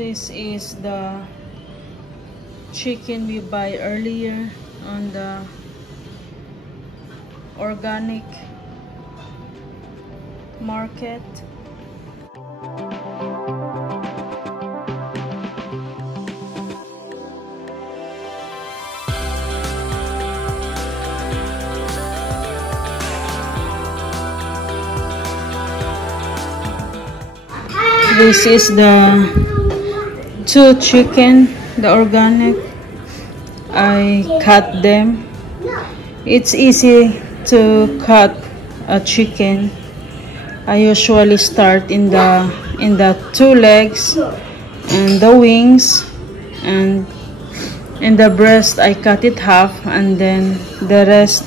This is the chicken we buy earlier on the organic market. This is the two chicken, the organic. I cut them. It's easy to cut a chicken. I usually start in the two legs and the wings, and in the breast I cut it half, and then the rest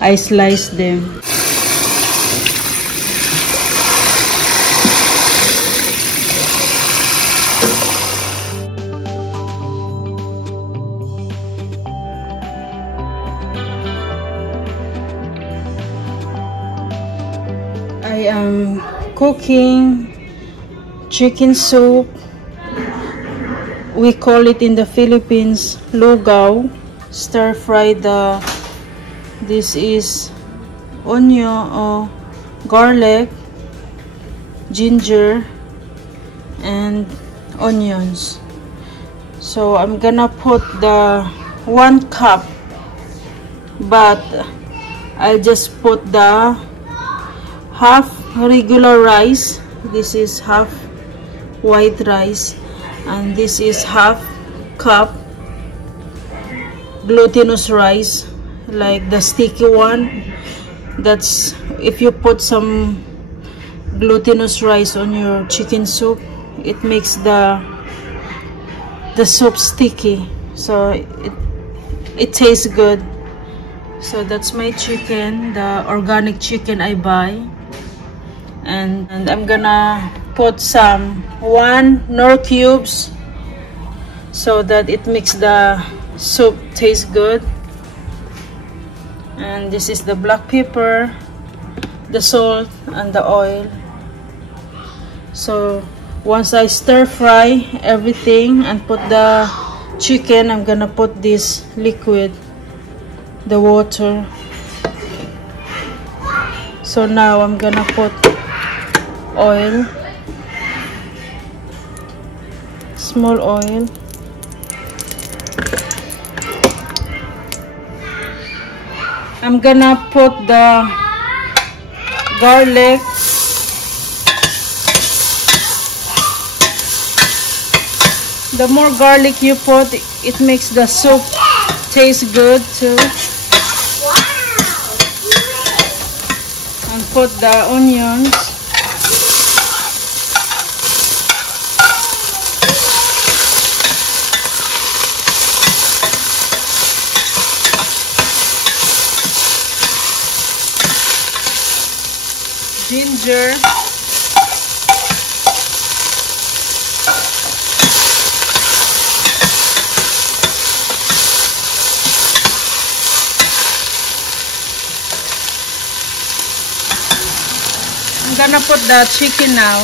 I slice them. I am cooking chicken soup. We call it in the Philippines Nilugaw. Stir fry this is onion or garlic, ginger, and onions. So I'm gonna put the 1 cup, but I just put the half regular rice. This is half white rice, and this is half cup glutinous rice, like the sticky one. That's if you put some glutinous rice on your chicken soup, it makes the soup sticky, so it tastes good. So that's my chicken, the organic chicken I buy. And I'm gonna put some 1 Knorr cubes so that it makes the soup taste good. And this is the black pepper, the salt, and the oil. So once I stir fry everything and put the chicken, I'm gonna put this liquid, the water. So now I'm gonna put oil, small oil. I'm gonna put the garlic, the more garlic you put, it makes the soup taste good too. And put the onions. Ginger, I'm gonna put the chicken now.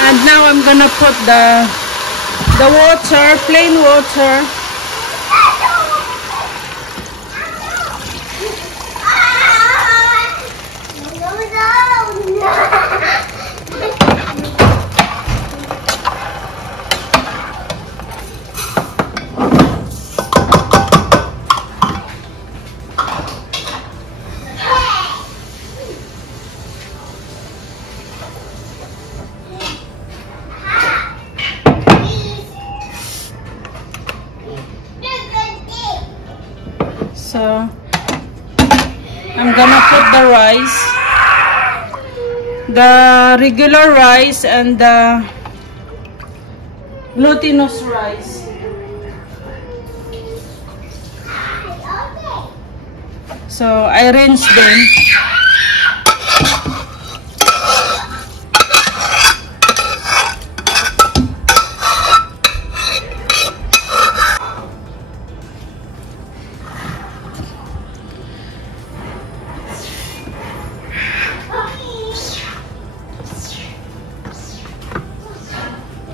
And now I'm gonna put the water, plain water. So I'm gonna put the rice, the regular rice, and the glutinous rice. So I rinse them.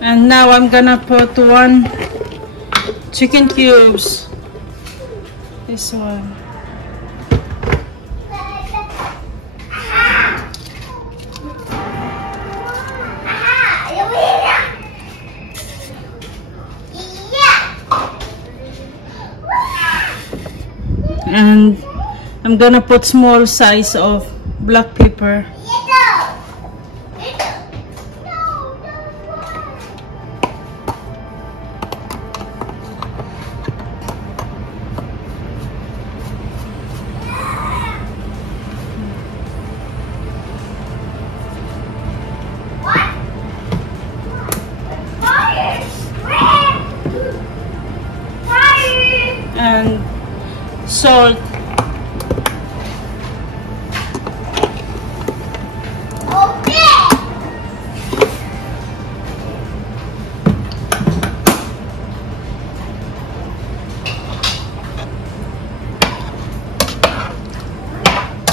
And now I'm gonna put 1 chicken cubes. This one. And I'm gonna put small size of black pepper. And salt.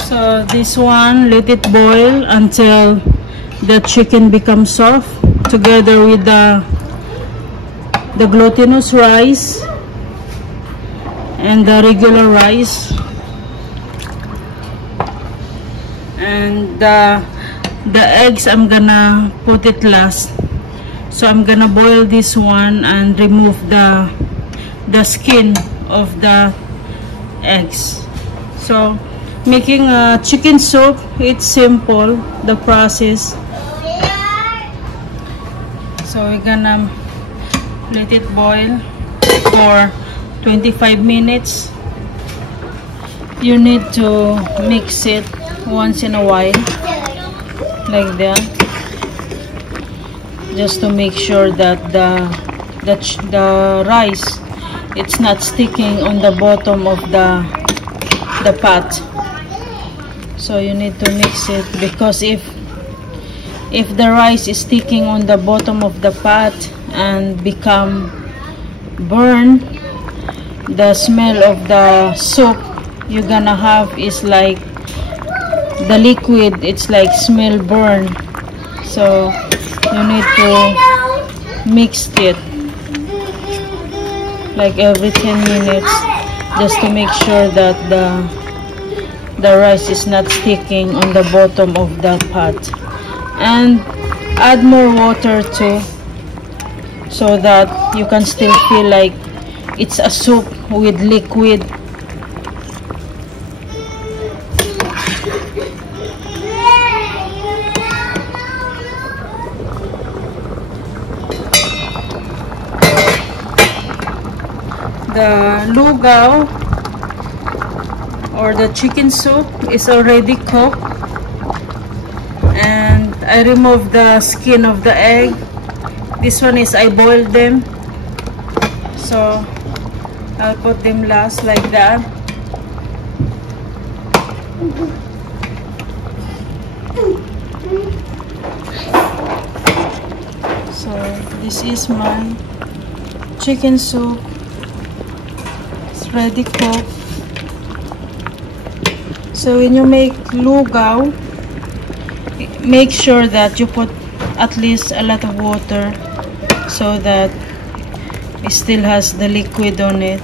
So this one, let it boil until the chicken becomes soft, together with the glutinous rice and the regular rice, and the eggs I'm gonna put it last. So I'm gonna boil this one and remove the skin of the eggs. So making a chicken soup, it's simple, the process. So we're gonna let it boil for 25 minutes. You need to mix it once in a while, like that, just to make sure that the rice, it's not sticking on the bottom of the pot. So you need to mix it, because if the rice is sticking on the bottom of the pot and become burned, the smell of the soup you're gonna have is like the liquid, it's like smell burn. So you need to mix it like every 10 minutes, just to make sure that the rice is not sticking on the bottom of the pot. And add more water too, so that you can still feel like it's a soup with liquid. The lugaw or the chicken soup is already cooked, and I removed the skin of the egg. This one is I boiled them, so I'll put them last, like that. So this is my chicken soup. It's ready cooked. So when you make lugaw, make sure that you put at least a lot of water, so that it still has the liquid on it.